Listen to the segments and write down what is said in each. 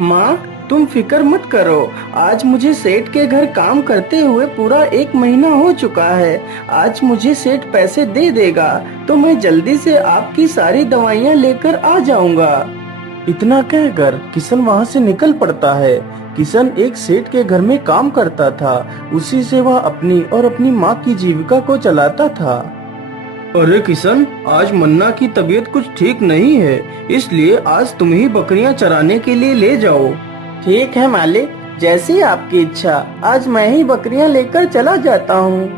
माँ, तुम फिक्र मत करो। आज मुझे सेठ के घर काम करते हुए पूरा 1 महीना हो चुका है। आज मुझे सेठ पैसे दे देगा तो मैं जल्दी से आपकी सारी दवाइयाँ लेकर आ जाऊंगा। इतना कहकर किशन वहाँ से निकल पड़ता है। किशन एक सेठ के घर में काम करता था। उसी से वह अपनी और अपनी माँ की जीविका को चलाता था। अरे किशन, आज मन्ना की तबीयत कुछ ठीक नहीं है, इसलिए आज तुम ही बकरियां चराने के लिए ले जाओ। ठीक है मालिक, जैसी आपकी इच्छा। आज मैं ही बकरियां लेकर चला जाता हूँ।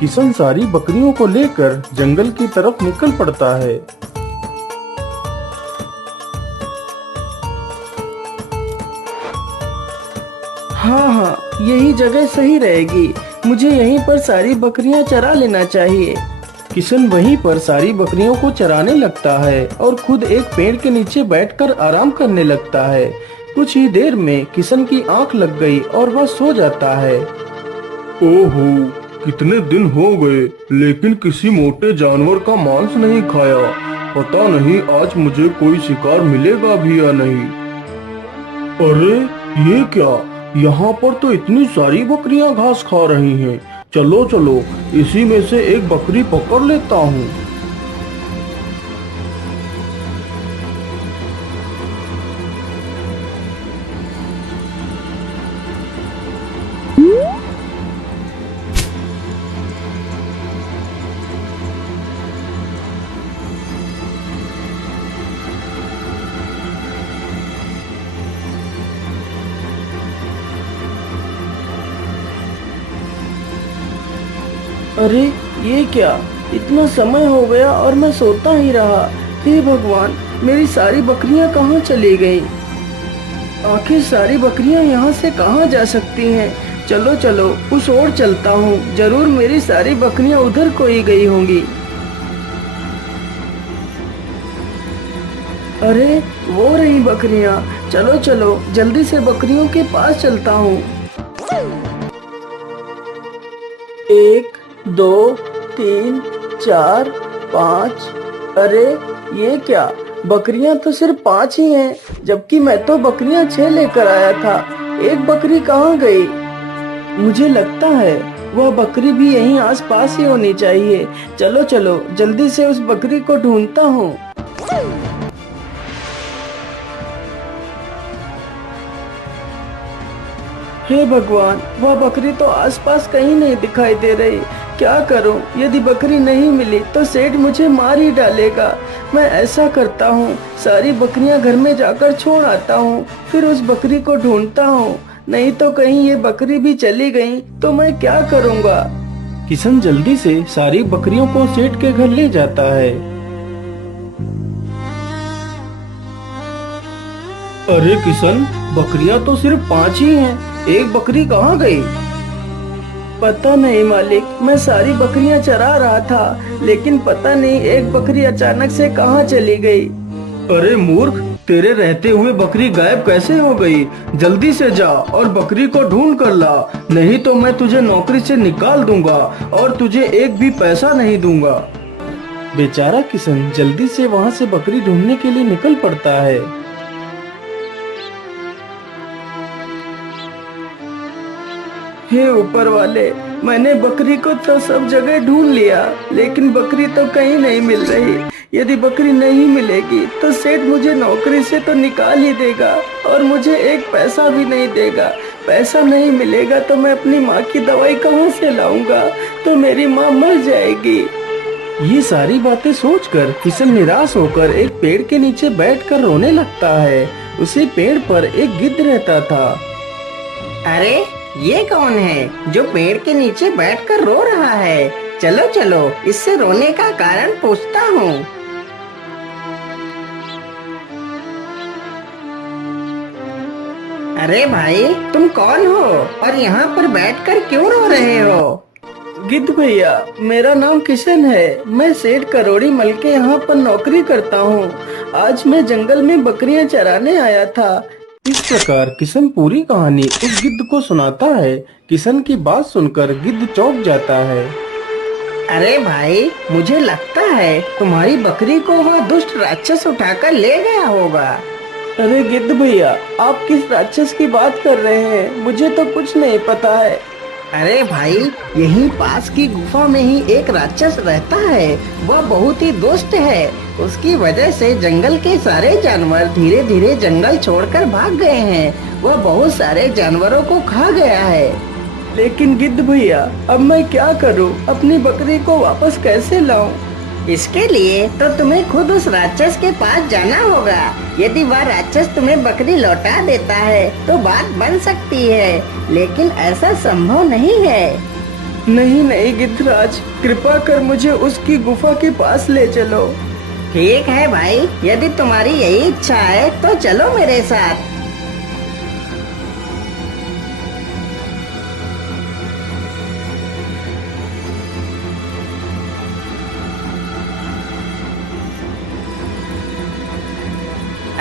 किशन सारी बकरियों को लेकर जंगल की तरफ निकल पड़ता है। हाँ हाँ, यही जगह सही रहेगी। मुझे यहीं पर सारी बकरियां चरा लेना चाहिए। किशन वहीं पर सारी बकरियों को चराने लगता है और खुद एक पेड़ के नीचे बैठकर आराम करने लगता है। कुछ ही देर में किशन की आंख लग गई और वह सो जाता है। ओहो, कितने दिन हो गए लेकिन किसी मोटे जानवर का मांस नहीं खाया। पता नहीं आज मुझे कोई शिकार मिलेगा भी या नहीं। अरे ये क्या, यहाँ पर तो इतनी सारी बकरियां घास खा रही हैं। चलो चलो, इसी में से एक बकरी पकड़ लेता हूँ। अरे ये क्या, इतना समय हो गया और मैं सोता ही रहा। हे भगवान, मेरी सारी बकरियां कहाँ चली गईं? आखिर सारी बकरियां यहाँ से कहाँ जा सकती हैं? चलो चलो, उस ओर चलता हूँ। जरूर मेरी सारी बकरियां उधर कोई गई होंगी। अरे वो रही बकरियां। चलो चलो, जल्दी से बकरियों के पास चलता हूँ। 1, 2, 3, 4, 5। अरे ये क्या, बकरियां तो सिर्फ 5 ही हैं, जबकि मैं तो बकरियां 6 लेकर आया था। एक बकरी कहाँ गई? मुझे लगता है वह बकरी भी यहीं आसपास ही होनी चाहिए। चलो चलो, जल्दी से उस बकरी को ढूंढता हूँ। हे भगवान, वह बकरी तो आसपास कहीं नहीं दिखाई दे रही। क्या करूं? यदि बकरी नहीं मिली तो सेठ मुझे मार ही डालेगा। मैं ऐसा करता हूं, सारी बकरियां घर में जाकर छोड़ आता हूं, फिर उस बकरी को ढूंढता हूं। नहीं तो कहीं ये बकरी भी चली गई तो मैं क्या करूंगा? किशन जल्दी से सारी बकरियों को सेठ के घर ले जाता है। अरे किशन, बकरियां तो सिर्फ 5 ही हैं, एक बकरी कहाँ गई? पता नहीं मालिक, मैं सारी बकरियां चरा रहा था, लेकिन पता नहीं एक बकरी अचानक से कहाँ चली गई। अरे मूर्ख, तेरे रहते हुए बकरी गायब कैसे हो गई? जल्दी से जा और बकरी को ढूंढ कर ला, नहीं तो मैं तुझे नौकरी से निकाल दूंगा और तुझे एक भी पैसा नहीं दूंगा। बेचारा किशन जल्दी से वहाँ से बकरी ढूंढने के लिए निकल पड़ता है। हे ऊपर वाले, मैंने बकरी को तो सब जगह ढूंढ लिया, लेकिन बकरी तो कहीं नहीं मिल रही। यदि बकरी नहीं मिलेगी तो सेठ मुझे नौकरी से तो निकाल ही देगा और मुझे एक पैसा भी नहीं देगा। पैसा नहीं मिलेगा तो मैं अपनी माँ की दवाई कहाँ से लाऊंगा? तो मेरी माँ मर जाएगी। ये सारी बातें सोचकर किशन निराश होकर एक पेड़ के नीचे बैठकर रोने लगता है। उसी पेड़ पर एक गिद्ध रहता था। अरे ये कौन है जो पेड़ के नीचे बैठकर रो रहा है? चलो चलो, इससे रोने का कारण पूछता हूँ। अरे भाई, तुम कौन हो और यहाँ पर बैठकर क्यों रो रहे हो? गिद्ध भैया, मेरा नाम किशन है। मैं सेठ करोड़ी मल के यहाँ पर नौकरी करता हूँ। आज मैं जंगल में बकरियां चराने आया था। इस प्रकार किशन पूरी कहानी उस गिद्ध को सुनाता है। किशन की बात सुनकर गिद्ध चौंक जाता है। अरे भाई, मुझे लगता है तुम्हारी बकरी को वह दुष्ट राक्षस उठाकर ले गया होगा। अरे गिद्ध भैया, आप किस राक्षस की बात कर रहे हैं? मुझे तो कुछ नहीं पता है। अरे भाई, यहीं पास की गुफा में ही एक राक्षस रहता है। वह बहुत ही दुष्ट है। उसकी वजह से जंगल के सारे जानवर धीरे धीरे जंगल छोड़कर भाग गए हैं। वह बहुत सारे जानवरों को खा गया है। लेकिन गिद्ध भैया, अब मैं क्या करूं? अपनी बकरी को वापस कैसे लाऊं? इसके लिए तो तुम्हें खुद उस राक्षस के पास जाना होगा। यदि वह राक्षस तुम्हें बकरी लौटा देता है तो बात बन सकती है, लेकिन ऐसा संभव नहीं है। नहीं नहीं गिद्धराज, कृपा कर मुझे उसकी गुफा के पास ले चलो। ठीक है भाई, यदि तुम्हारी यही इच्छा है तो चलो मेरे साथ।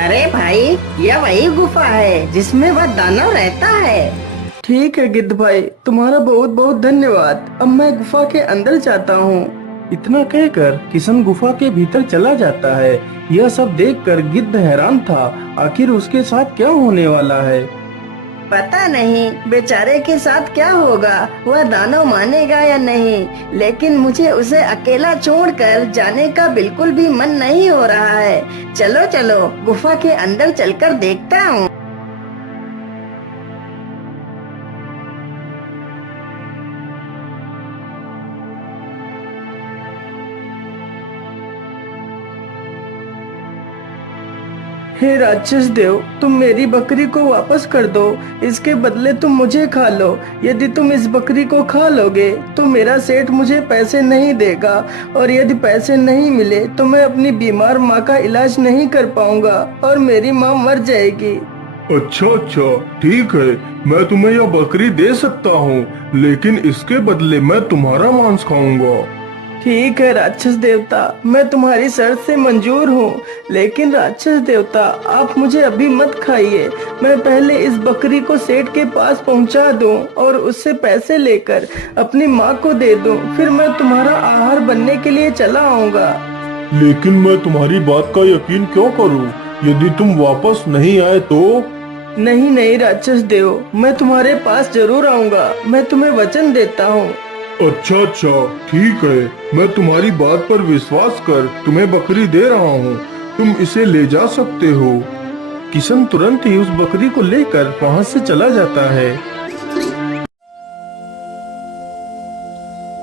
अरे भाई, यह वही गुफा है जिसमें वह दानव रहता है। ठीक है गिद्ध भाई, तुम्हारा बहुत बहुत धन्यवाद। अब मैं गुफा के अंदर जाता हूँ। इतना कहकर किशन गुफा के भीतर चला जाता है। यह सब देखकर गिद्ध हैरान था, आखिर उसके साथ क्या होने वाला है। पता नहीं बेचारे के साथ क्या होगा, वह दानव मानेगा या नहीं, लेकिन मुझे उसे अकेला छोड़कर जाने का बिल्कुल भी मन नहीं हो रहा है। चलो चलो, गुफा के अंदर चलकर देखता हूँ। हे राक्षस देव, तुम मेरी बकरी को वापस कर दो। इसके बदले तुम मुझे खा लो। यदि तुम इस बकरी को खा लोगे तो मेरा सेठ मुझे पैसे नहीं देगा, और यदि पैसे नहीं मिले तो मैं अपनी बीमार माँ का इलाज नहीं कर पाऊंगा और मेरी माँ मर जाएगी। अच्छा अच्छा, ठीक है, मैं तुम्हें यह बकरी दे सकता हूँ, लेकिन इसके बदले मैं तुम्हारा मांस खाऊंगा। ठीक है राक्षस देवता, मैं तुम्हारी शर्त से मंजूर हूँ, लेकिन राक्षस देवता आप मुझे अभी मत खाइए। मैं पहले इस बकरी को सेठ के पास पहुँचा दूँ और उससे पैसे लेकर अपनी माँ को दे दूँ, फिर मैं तुम्हारा आहार बनने के लिए चला आऊँगा। लेकिन मैं तुम्हारी बात का यकीन क्यों करूँ? यदि तुम वापस नहीं आए तो? नहीं नहीं राक्षस देव, मैं तुम्हारे पास जरूर आऊँगा, मैं तुम्हें वचन देता हूँ। अच्छा अच्छा, ठीक है, मैं तुम्हारी बात पर विश्वास कर तुम्हें बकरी दे रहा हूँ। तुम इसे ले जा सकते हो। किशन तुरंत ही उस बकरी को लेकर वहाँ से चला जाता है।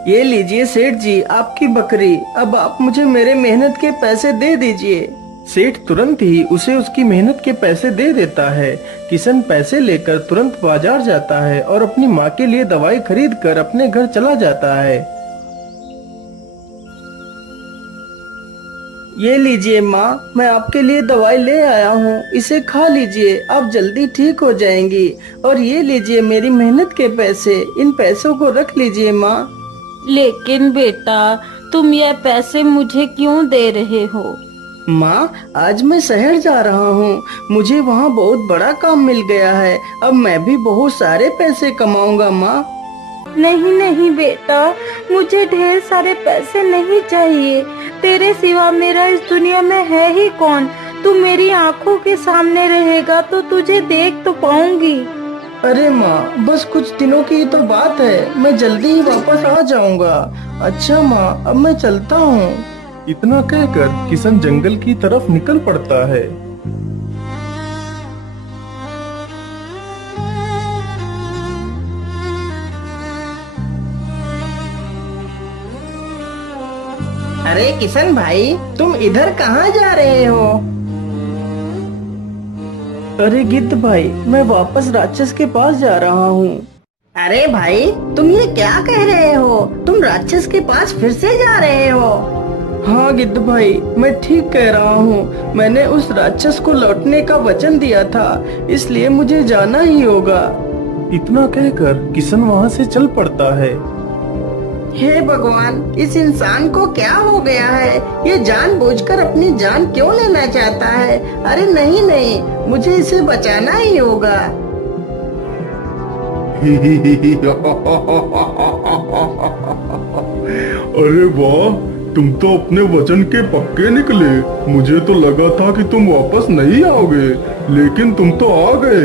ये लीजिए सेठ जी, आपकी बकरी। अब आप मुझे मेरे मेहनत के पैसे दे दीजिए। सेठ तुरंत ही उसे उसकी मेहनत के पैसे दे देता है। किशन पैसे लेकर तुरंत बाजार जाता है और अपनी माँ के लिए दवाई खरीद कर अपने घर चला जाता है। ये लीजिए माँ, मैं आपके लिए दवाई ले आया हूँ, इसे खा लीजिए, आप जल्दी ठीक हो जाएंगी। और ये लीजिए मेरी मेहनत के पैसे, इन पैसों को रख लीजिए माँ। लेकिन बेटा, तुम ये पैसे मुझे क्यों दे रहे हो? माँ, आज मैं शहर जा रहा हूँ, मुझे वहाँ बहुत बड़ा काम मिल गया है। अब मैं भी बहुत सारे पैसे कमाऊंगा माँ। नहीं नहीं बेटा, मुझे ढेर सारे पैसे नहीं चाहिए। तेरे सिवा मेरा इस दुनिया में है ही कौन? तू मेरी आंखों के सामने रहेगा तो तुझे देख तो पाऊंगी। अरे माँ, बस कुछ दिनों की तो बात है, मैं जल्दी ही वापस आ जाऊंगा। अच्छा माँ, अब मैं चलता हूँ। इतना कहकर किशन जंगल की तरफ निकल पड़ता है। अरे किशन भाई, तुम इधर कहाँ जा रहे हो? अरे गिद्ध भाई, मैं वापस राक्षस के पास जा रहा हूँ। अरे भाई, तुम ये क्या कह रहे हो? तुम राक्षस के पास फिर से जा रहे हो? हाँ गिद्ध भाई, मैं ठीक कह रहा हूँ। मैंने उस राक्षस को लौटने का वचन दिया था, इसलिए मुझे जाना ही होगा। इतना कहकर किशन वहाँ से चल पड़ता है। हे भगवान, इस इंसान को क्या हो गया है? ये जानबूझकर अपनी जान क्यों लेना चाहता है? अरे नहीं नहीं, मुझे इसे बचाना ही होगा। अरे वाह, तुम तो अपने वचन के पक्के निकले। मुझे तो लगा था कि तुम वापस नहीं आओगे, लेकिन तुम तो आ गए।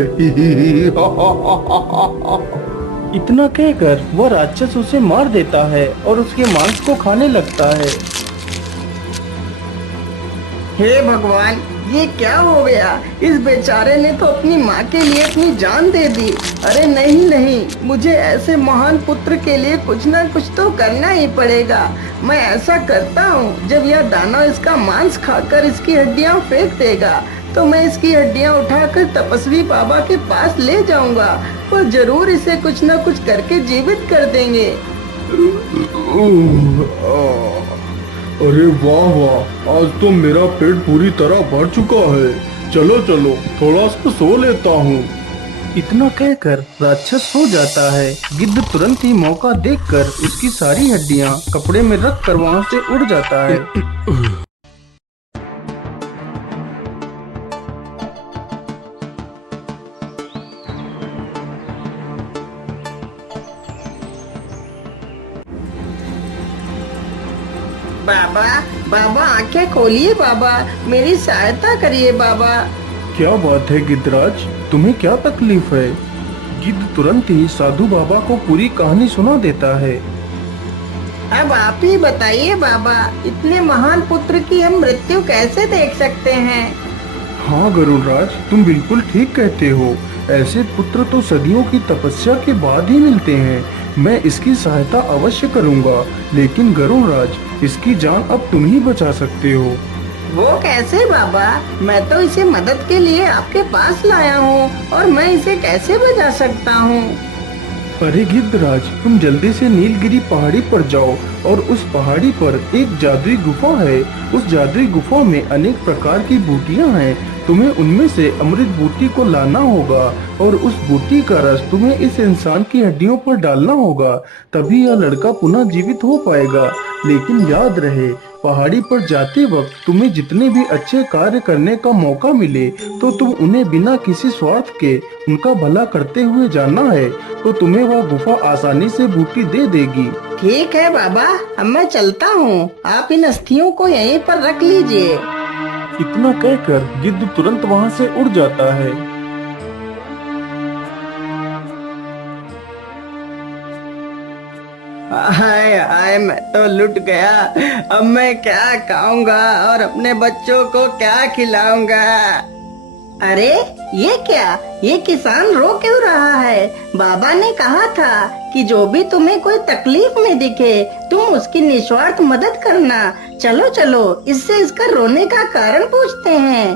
इतना कहकर वह राक्षस उसे मार देता है और उसके मांस को खाने लगता है। हे भगवान, ये क्या हो गया? इस बेचारे ने तो अपनी माँ के लिए अपनी जान दे दी। अरे नहीं नहीं, मुझे ऐसे महान पुत्र के लिए कुछ ना कुछ तो करना ही पड़ेगा। मैं ऐसा करता हूँ, जब यह दानव इसका मांस खाकर इसकी हड्डियाँ फेंक देगा तो मैं इसकी हड्डियाँ उठाकर तपस्वी बाबा के पास ले जाऊंगा। वो जरूर इसे कुछ ना कुछ करके जीवित कर देंगे। अरे वाह वाह, आज तो मेरा पेट पूरी तरह भर चुका है। चलो चलो, थोड़ा सा सो लेता हूँ। इतना कहकर राक्षस सो जाता है। गिद्ध तुरंत ही मौका देखकर उसकी सारी हड्डियां कपड़े में रख कर वहाँ से उड़ जाता है। बाबा, बाबा आंखें खोलिए बाबा, मेरी सहायता करिए बाबा। क्या बात है गिद्धराज, तुम्हें क्या तकलीफ है? गिद्ध तुरंत ही साधु बाबा को पूरी कहानी सुना देता है। अब आप ही बताइए बाबा, इतने महान पुत्र की हम मृत्यु कैसे देख सकते हैं? हाँ गरुड़राज, तुम बिल्कुल ठीक कहते हो। ऐसे पुत्र तो सदियों की तपस्या के बाद ही मिलते हैं। मैं इसकी सहायता अवश्य करूंगा, लेकिन गरुड़राज, इसकी जान अब तुम ही बचा सकते हो। वो कैसे बाबा? मैं तो इसे मदद के लिए आपके पास लाया हूँ, और मैं इसे कैसे बचा सकता हूँ? अरे गिद्धराज, तुम जल्दी से नीलगिरी पहाड़ी पर जाओ और उस पहाड़ी पर एक जादुई गुफा है। उस जादुई गुफा में अनेक प्रकार की बूटियां हैं। तुम्हें उनमें से अमृत बूटी को लाना होगा और उस बूटी का रस तुम्हें इस इंसान की हड्डियों पर डालना होगा, तभी यह लड़का पुनः जीवित हो पाएगा। लेकिन याद रहे, पहाड़ी पर जाते वक्त तुम्हें जितने भी अच्छे कार्य करने का मौका मिले तो तुम उन्हें बिना किसी स्वार्थ के उनका भला करते हुए जाना है, तो तुम्हें वह गुफा आसानी से बूटी दे देगी। ठीक है बाबा, अब मैं चलता हूँ। आप इन अस्थियों को यहीं पर रख लीजिए। इतना कहकर गिद्ध तुरंत वहाँ से उड़ जाता है। हाय हाय, मैं तो लुट गया। अब मैं क्या खाऊंगा और अपने बच्चों को क्या खिलाऊंगा? अरे ये क्या? ये किसान रो क्यों रहा है? बाबा ने कहा था कि जो भी तुम्हें कोई तकलीफ में दिखे तुम उसकी निस्वार्थ मदद करना। चलो चलो, इससे इसका रोने का कारण पूछते हैं।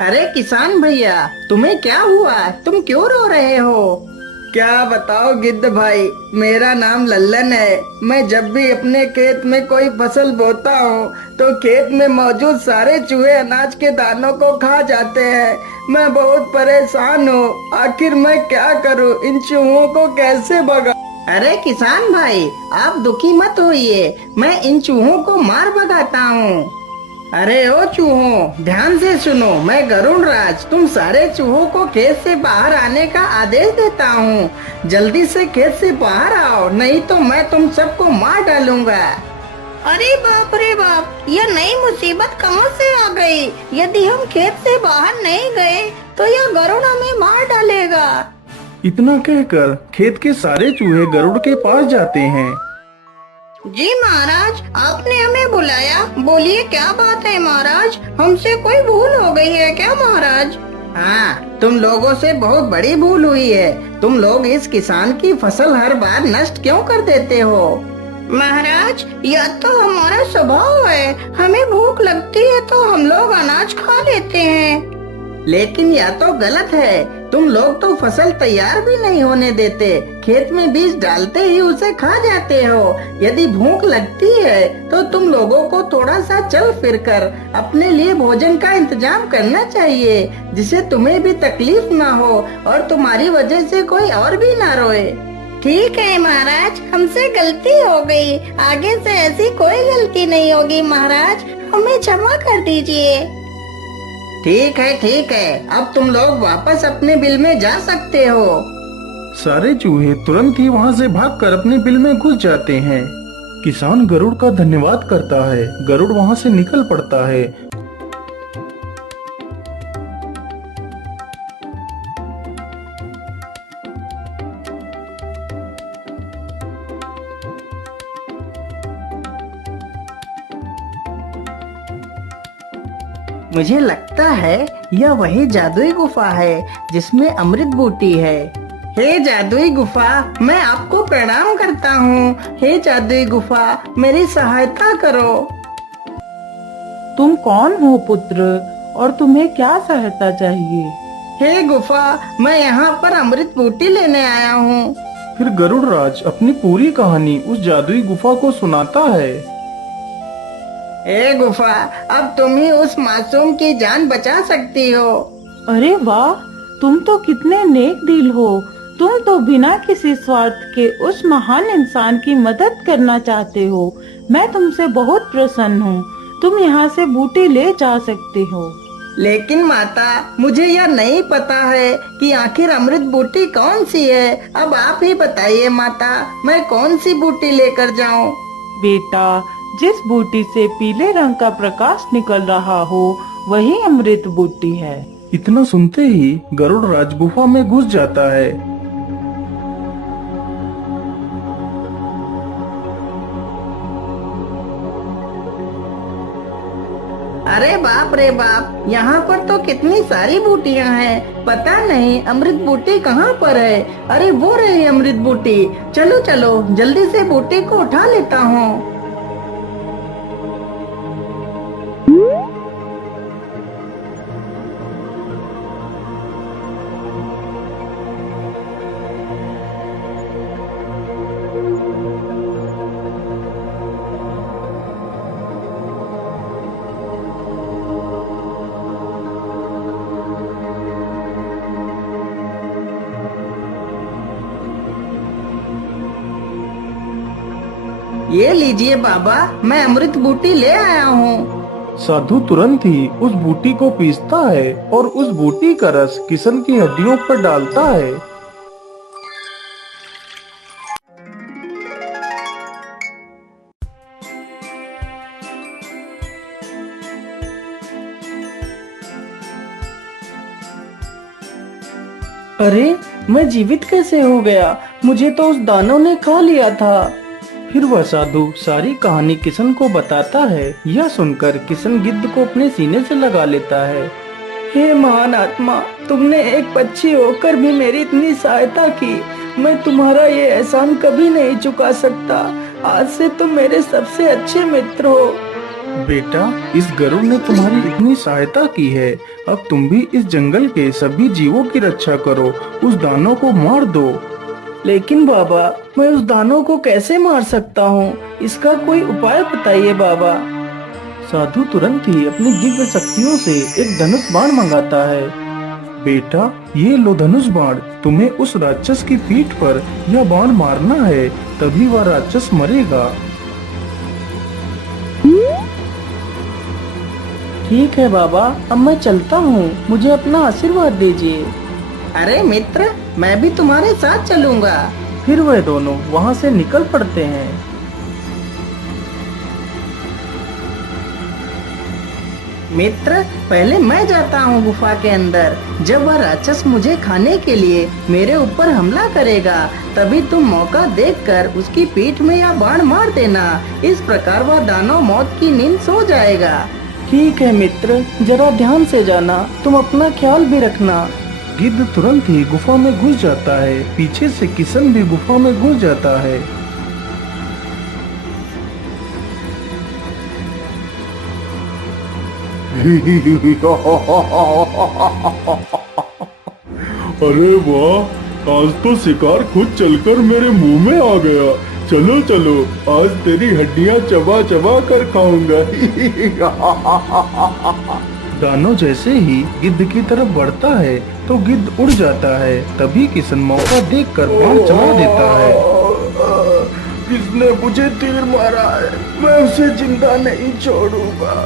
अरे किसान भैया, तुम्हें क्या हुआ? तुम क्यों रो रहे हो? क्या बताओ गिद्ध भाई, मेरा नाम लल्लन है। मैं जब भी अपने खेत में कोई फसल बोता हूँ तो खेत में मौजूद सारे चूहे अनाज के दानों को खा जाते हैं। मैं बहुत परेशान हूँ। आखिर मैं क्या करूँ? इन चूहों को कैसे भगा? अरे किसान भाई, आप दुखी मत होइए, मैं इन चूहों को मार भगाता हूँ। अरे ओ चूहों, ध्यान से सुनो। मैं गरुड़ राज तुम सारे चूहों को खेत से बाहर आने का आदेश देता हूँ। जल्दी से खेत से बाहर आओ, नहीं तो मैं तुम सबको मार डालूंगा। अरे बाप रे बाप, यह नई मुसीबत कहाँ से आ गई? यदि हम खेत से बाहर नहीं गए तो यह गरुड़ हमें मार डालेगा। इतना कहकर खेत के सारे चूहे गरुड़ के पास जाते हैं। जी महाराज, आपने हमें बुलाया। बोलिए क्या बात है महाराज? हमसे कोई भूल हो गई है क्या महाराज? हाँ, तुम लोगों से बहुत बड़ी भूल हुई है। तुम लोग इस किसान की फसल हर बार नष्ट क्यों कर देते हो? महाराज, यह तो हमारा स्वभाव है। हमें भूख लगती है तो हम लोग अनाज खा लेते हैं। लेकिन यह तो गलत है। तुम लोग तो फसल तैयार भी नहीं होने देते, खेत में बीज डालते ही उसे खा जाते हो। यदि भूख लगती है तो तुम लोगों को थोड़ा सा चल फिर कर अपने लिए भोजन का इंतजाम करना चाहिए, जिससे तुम्हें भी तकलीफ ना हो और तुम्हारी वजह से कोई और भी ना रोए। ठीक है महाराज, हमसे गलती हो गई। आगे से ऐसी कोई गलती नहीं होगी महाराज, हमें क्षमा कर दीजिए। ठीक है ठीक है, अब तुम लोग वापस अपने बिल में जा सकते हो। सारे चूहे तुरंत ही वहाँ से भागकर अपने बिल में घुस जाते हैं। किसान गरुड़ का धन्यवाद करता है। गरुड़ वहाँ से निकल पड़ता है। मुझे लगता है यह वही जादुई गुफा है जिसमें अमृत बूटी है। हे जादुई गुफा, मैं आपको प्रणाम करता हूँ। हे जादुई गुफा, मेरी सहायता करो। तुम कौन हो पुत्र, और तुम्हें क्या सहायता चाहिए? हे गुफा, मैं यहाँ पर अमृत बूटी लेने आया हूँ। फिर गरुड़ राज अपनी पूरी कहानी उस जादुई गुफा को सुनाता है। हे गुफा, अब तुम ही उस मासूम की जान बचा सकती हो। अरे वाह, तुम तो कितने नेक दिल हो। तुम तो बिना किसी स्वार्थ के उस महान इंसान की मदद करना चाहते हो। मैं तुमसे बहुत प्रसन्न हूँ। तुम यहाँ से बूटी ले जा सकते हो। लेकिन माता, मुझे यह नहीं पता है कि आखिर अमृत बूटी कौन सी है। अब आप ही बताइए माता, मैं कौन सी बूटी लेकर जाऊँ? बेटा, जिस बूटी से पीले रंग का प्रकाश निकल रहा हो वही अमृत बूटी है। इतना सुनते ही गरुड़ राज गुफा में घुस जाता है। अरे बाप रे बाप, यहाँ पर तो कितनी सारी बूटियाँ हैं। पता नहीं अमृत बूटी कहाँ पर है। अरे वो रही अमृत बूटी। चलो चलो, जल्दी से बूटी को उठा लेता हूँ। ये लीजिए बाबा, मैं अमृत बूटी ले आया हूँ। साधु तुरंत ही उस बूटी को पीसता है और उस बूटी का रस किशन की हड्डियों पर डालता है। अरे, मैं जीवित कैसे हो गया? मुझे तो उस दानव ने खा लिया था। फिर वह साधु सारी कहानी किशन को बताता है। यह सुनकर किशन गिद्ध को अपने सीने से लगा लेता है। हे महान आत्मा, तुमने एक पक्षी होकर भी मेरी इतनी सहायता की। मैं तुम्हारा ये एहसान कभी नहीं चुका सकता। आज से तुम मेरे सबसे अच्छे मित्र हो। बेटा, इस गरुड़ ने तुम्हारी इतनी सहायता की है। अब तुम भी इस जंगल के सभी जीवों की रक्षा करो। उस दानव को मार दो। लेकिन बाबा, मैं उस दानव को कैसे मार सकता हूँ? इसका कोई उपाय बताइए बाबा। साधु तुरंत ही अपनी दिव्य शक्तियों से एक धनुष बाण मंगाता है। बेटा, ये लो धनुष बाण। तुम्हें उस राक्षस की पीठ पर यह बाण मारना है, तभी वह राक्षस मरेगा। ठीक है बाबा, अब मैं चलता हूँ। मुझे अपना आशीर्वाद दीजिए। अरे मित्र, मैं भी तुम्हारे साथ चलूंगा। फिर वह दोनों वहाँ से निकल पड़ते हैं। मित्र, पहले मैं जाता हूँ गुफा के अंदर। जब वह राक्षस मुझे खाने के लिए मेरे ऊपर हमला करेगा, तभी तुम मौका देखकर उसकी पीठ में यह बाण मार देना। इस प्रकार वह दानव मौत की नींद सो जाएगा। ठीक है मित्र, जरा ध्यान से जाना। तुम अपना ख्याल भी रखना। गिद्ध तुरंत ही गुफा में घुस जाता है। पीछे से किशन भी गुफा में घुस जाता है। अरे वाह, आज तो शिकार खुद चलकर मेरे मुंह में आ गया। चलो चलो, आज तेरी हड्डियां चबा चबा कर खाऊंगा। दानव जैसे ही गिद्ध की तरफ बढ़ता है तो गिद्ध उड़ जाता है। तभी किशन मौका देखकर बाण चला देता है। किसने मुझे तीर मारा है? मैं उसे जिंदा नहीं छोड़ूंगा।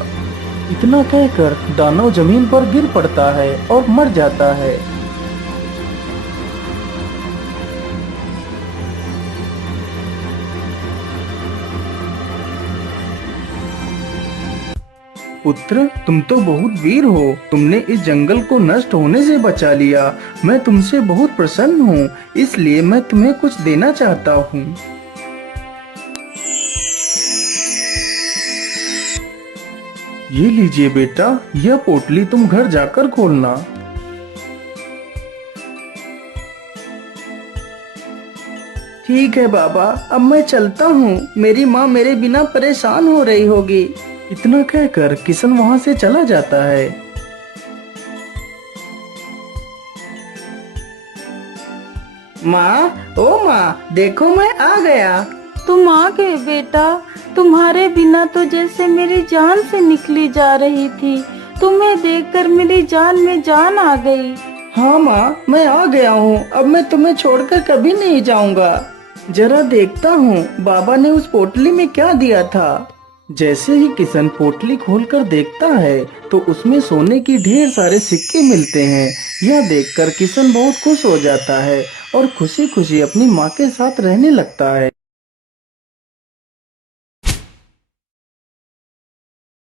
इतना कहकर दानव जमीन पर गिर पड़ता है और मर जाता है। पुत्र, तुम तो बहुत वीर हो। तुमने इस जंगल को नष्ट होने से बचा लिया। मैं तुमसे बहुत प्रसन्न हूँ, इसलिए मैं तुम्हें कुछ देना चाहता हूँ। ये लीजिए बेटा, यह पोटली तुम घर जाकर खोलना। ठीक है बाबा, अब मैं चलता हूँ। मेरी माँ मेरे बिना परेशान हो रही होगी। इतना कहकर किशन वहाँ से चला जाता है। माँ, ओ माँ, देखो मैं आ गया। तुम आ गए बेटा। तुम्हारे बिना तो जैसे मेरी जान से निकली जा रही थी। तुम्हें देखकर मेरी जान में जान आ गई। हाँ माँ, मैं आ गया हूँ। अब मैं तुम्हें छोड़कर कभी नहीं जाऊंगा। जरा देखता हूँ बाबा ने उस पोटली में क्या दिया था। जैसे ही किशन पोटली खोलकर देखता है तो उसमें सोने की ढेर सारे सिक्के मिलते हैं। यह देखकर किशन बहुत खुश हो जाता है और खुशी खुशी अपनी माँ के साथ रहने लगता है।